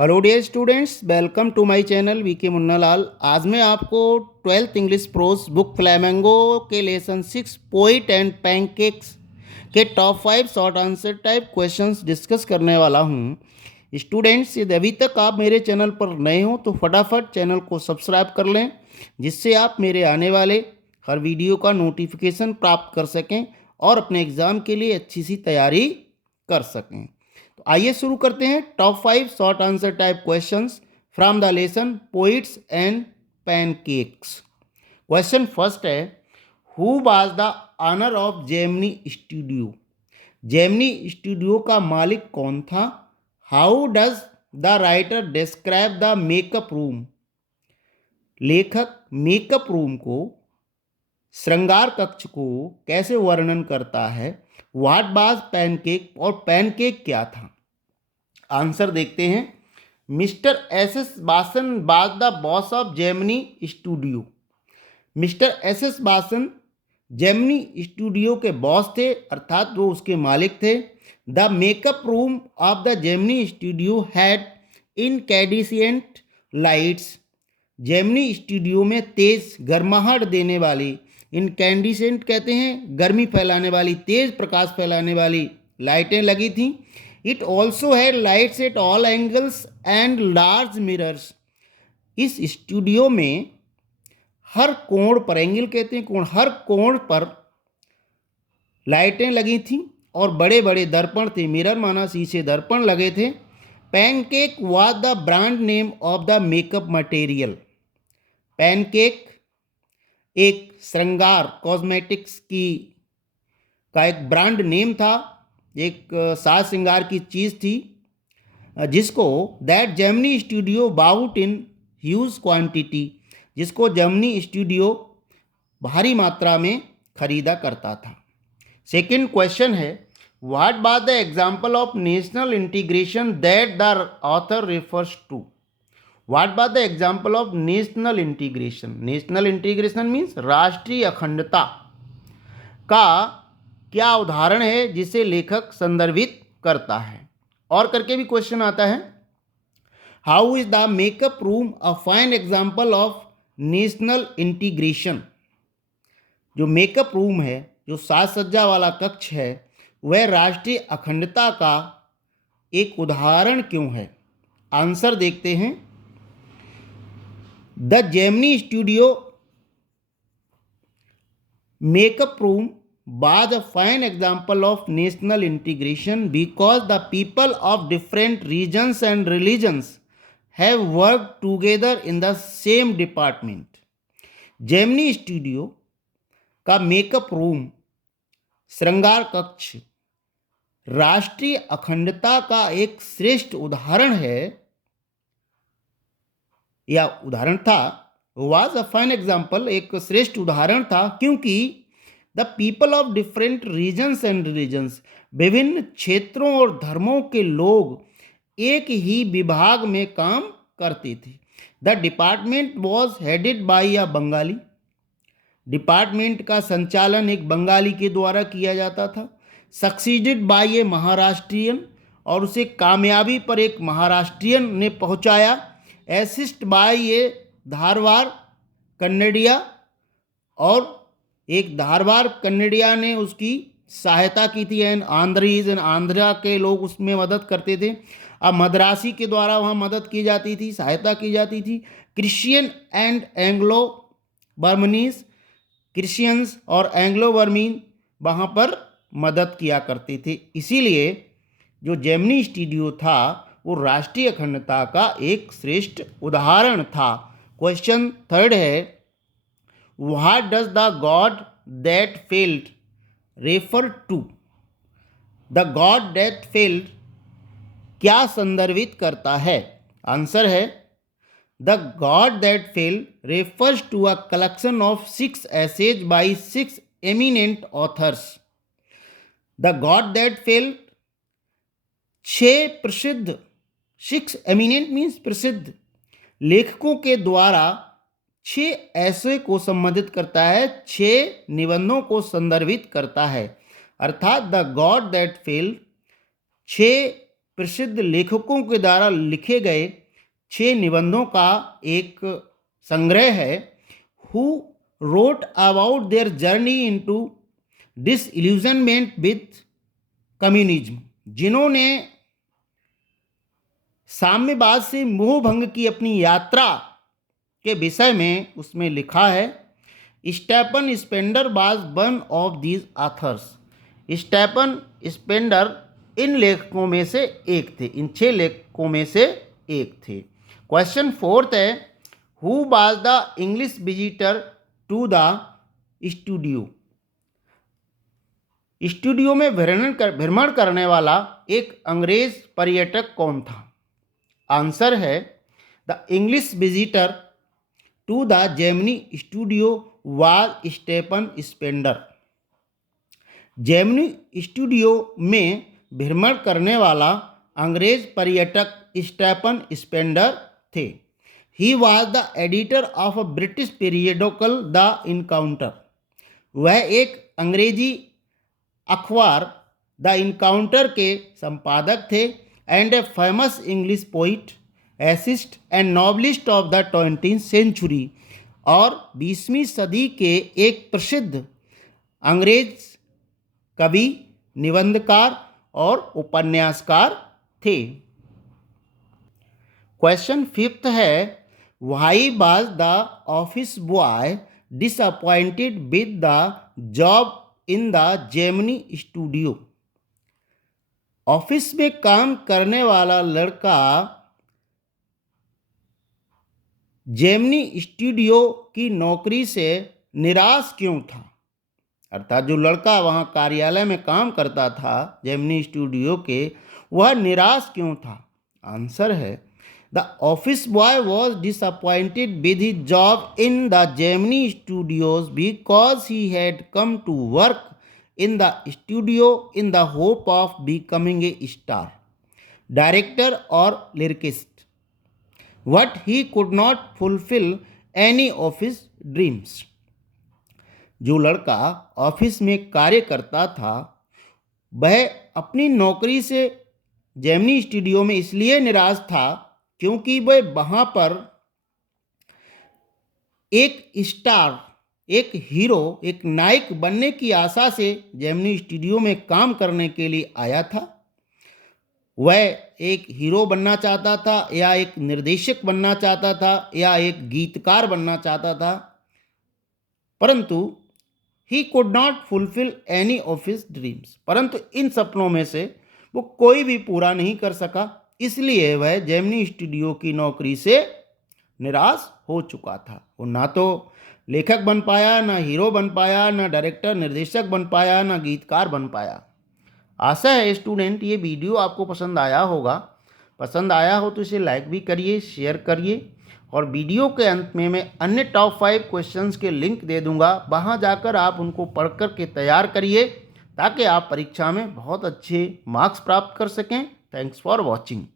Hello dear students, welcome to my channel VK Munnalal. आज मैं आपको 12th English prose book Flamingo के lesson 6 poet and pancakes के top 5 short answer type questions discuss करने वाला हूं। स्टूडेंट्स, यदि अभी तक आप मेरे चैनल पर नए हो तो फटाफट चैनल को सब्सक्राइब कर लें, जिससे आप मेरे आने वाले हर वीडियो का नोटिफिकेशन प्राप्त कर सकें और अपने एग्ज़ाम के लिए अच्छी सी तैयारी कर सकें। तो आइए शुरू करते हैं top 5 short answer type questions from the lesson poets and pancakes. Question first है, who was the owner of Gemini studio? Gemini studio का मालिक कौन था? How does the writer describe the makeup room? लेखक मेकअप रूम को, श्रृंगार कक्ष को कैसे वर्णन करता है? व्हाट वाज पैनकेक, और पैनकेक क्या था? आंसर देखते हैं। Mister S S Vasan was the boss of Gemini studio. Mister S S बासन जेमिनी स्टूडियो के बॉस थे, अर्थात वो उसके मालिक थे। The makeup room of the Gemini studio had incandescent lights. Gemini Studio में तेज गर्माहट देने वाली, इनकैंडिसेंट कहते हैं गर्मी फैलाने वाली, तेज प्रकाश फैलाने वाली लाइटें लगी थीं। It also had lights at all angles and large mirrors. इस स्टूडियो में हर कोण पर, एंगल कहते हैं कोण, हर कोण पर लाइटें लगी थीं और बड़े बड़े दर्पण थे। मिरर माना शीशे, दर्पण लगे थे। Pancake was the brand name of the makeup material. Pancake एक श्रृंगार कॉस्मेटिक्स की का एक ब्रांड नेम था, एक साज श्रृंगार की चीज़ थी, जिसको that Gemini Studio bought in huge quantity, जिसको जेमिनी स्टूडियो भारी मात्रा में खरीदा करता था। सेकंड क्वेश्चन है, what was the example of national integration that the author refers to? What was the example of national integration? National integration means राष्ट्रीय अखंडता का क्या उदाहरण है जिसे लेखक संदर्भित करता है? और करके भी क्वेश्चन आता है, how is the makeup room a fine example of national integration? जो मेकअप रूम है, जो साज सज्जा वाला कक्ष है, वह राष्ट्रीय अखंडता का एक उदाहरण क्यों है? आंसर देखते हैं। The Gemini studio makeup room was a fine example of national integration because the people of different regions and religions have worked together in the same department. Gemini studio का मेकअप रूम, श्रृंगार कक्ष, राष्ट्रीय अखंडता का एक श्रेष्ठ उदाहरण है या उदाहरण था। वाज अ फाइन एग्जाम्पल, एक श्रेष्ठ उदाहरण था, क्योंकि the people of different regions and religions, विभिन्न क्षेत्रों और धर्मों के लोग एक ही विभाग में काम करते थे। The department was headed by a Bengali. Department का संचालन एक बंगाली के द्वारा किया जाता था। सक्सीडेड बाय ए महाराष्ट्रियन, और उसे कामयाबी पर एक महाराष्ट्रियन ने पहुंचाया। असिस्ट बाय ए धारवाड़ कन्नडिया, और एक धारवाड़ कन्नडिया ने उसकी सहायता की थी। एंड आंध्रीज एंड आंध्रा के लोग उसमें मदद करते थे। अब मद्रासी के द्वारा वहाँ मदद की जाती थी, सहायता की जाती थी। क्रिश्चियन एंड एंग्लो बर्मनीज, क्रिश्चियंस और एंग्लो बर्मीन वहाँ पर मदद किया करते थे। इसीलिए जो जेमिनी स्टूडियो था वो राष्ट्रीय अखंडता का एक श्रेष्ठ उदाहरण था। क्वेश्चन थर्ड है, what does the God that failed refer to? The God that failed क्या संदर्भित करता है? आंसर है, the God that failed refers to a collection of 6 essays by 6 eminent authors. The God that failed 6 प्रसिद्ध, 6 eminent means प्रसिद्ध लेखकों के द्वारा 6 ऐसे को संबंधित करता है, 6 निबंधों को संदर्भित करता है। अर्थात द गॉड दैट फेल्ड 6 प्रसिद्ध लेखकों के द्वारा लिखे गए 6 निबंधों का एक संग्रह है। Who wrote about their journey into disillusionment with communism, जिन्होंने साम्यवाद से मोहभंग की अपनी यात्रा के विषय में उसमें लिखा है। Stephen Spender was one of these authors. Stephen Spender इन लेखकों में से एक थे, इन 6 लेखकों में से एक थे। क्वेश्चन 4 है, who was the English visitor to the studio. Studio में भ्रमण करने वाला एक अंग्रेज पर्यटक कौन था? आंसर है, the English visitor to the Gemini Studio was Stephen Spender. Gemini Studio में भ्रमण करने वाला अंग्रेज पर्यटक स्टेफन स्पेंडर थे। He was the editor of a British periodical the Encounter. वह एक अंग्रेजी अखबार द इनकाउंटर के संपादक थे and a famous English poet, essayist and novelist of the 20th century, और 20वीं सदी के एक प्रसिद्ध अंग्रेज कवि, निबंधकार और उपन्यासकार थे। क्वेश्चन 5 है, why was the office boy disappointed with the job in the Gemini studio. Office में काम करने वाला लड़का जेमिनी स्टूडियो की नौकरी से निराश क्यों था? अर्थात जो लड़का वहाँ कार्यालय में काम करता था जेमिनी स्टूडियो के, वह निराश क्यों था? आंसर है, the office boy was disappointed with his job in the Gemini studios because he had come to work in the studio in the hope of becoming a star, director or lyricist, but he could not fulfill any of his dreams. जो लड़का office में कार्य करता था वह अपनी नौकरी से जेमिनी स्टूडियो में इसलिए निराश था क्योंकि वह वहाँ पर एक स्टार, एक हीरो, एक नायक बनने की आशा से जेमिनी स्टूडियो में काम करने के लिए आया था। वह एक हीरो बनना चाहता था या एक निर्देशक बनना चाहता था या एक गीतकार बनना चाहता था, परंतु he could not fulfil any of his dreams, परंतु इन सपनों में से वो कोई भी पूरा नहीं कर सका, इसलिए वह जेमिनी स्टूडियो की नौकरी से निराश हो चुका था। वो ना तो लेखक बन पाया, ना हीरो बन पाया, ना डायरेक्टर निर्देशक बन पाया, ना गीतकार बन पाया। आशा है स्टूडेंट ये वीडियो आपको पसंद आया होगा। पसंद आया हो तो इसे लाइक भी करिए, शेयर करिए, और वीडियो के अंत में मैं अन्य टॉप 5 क्वेश्चंस के लिंक दे दूंगा, वहां जाकर आप उनको पढ़ कर के तैयार करिए ताकि आप परीक्षा में बहुत अच्छे मार्क्स प्राप्त कर सकें। Thanks for watching.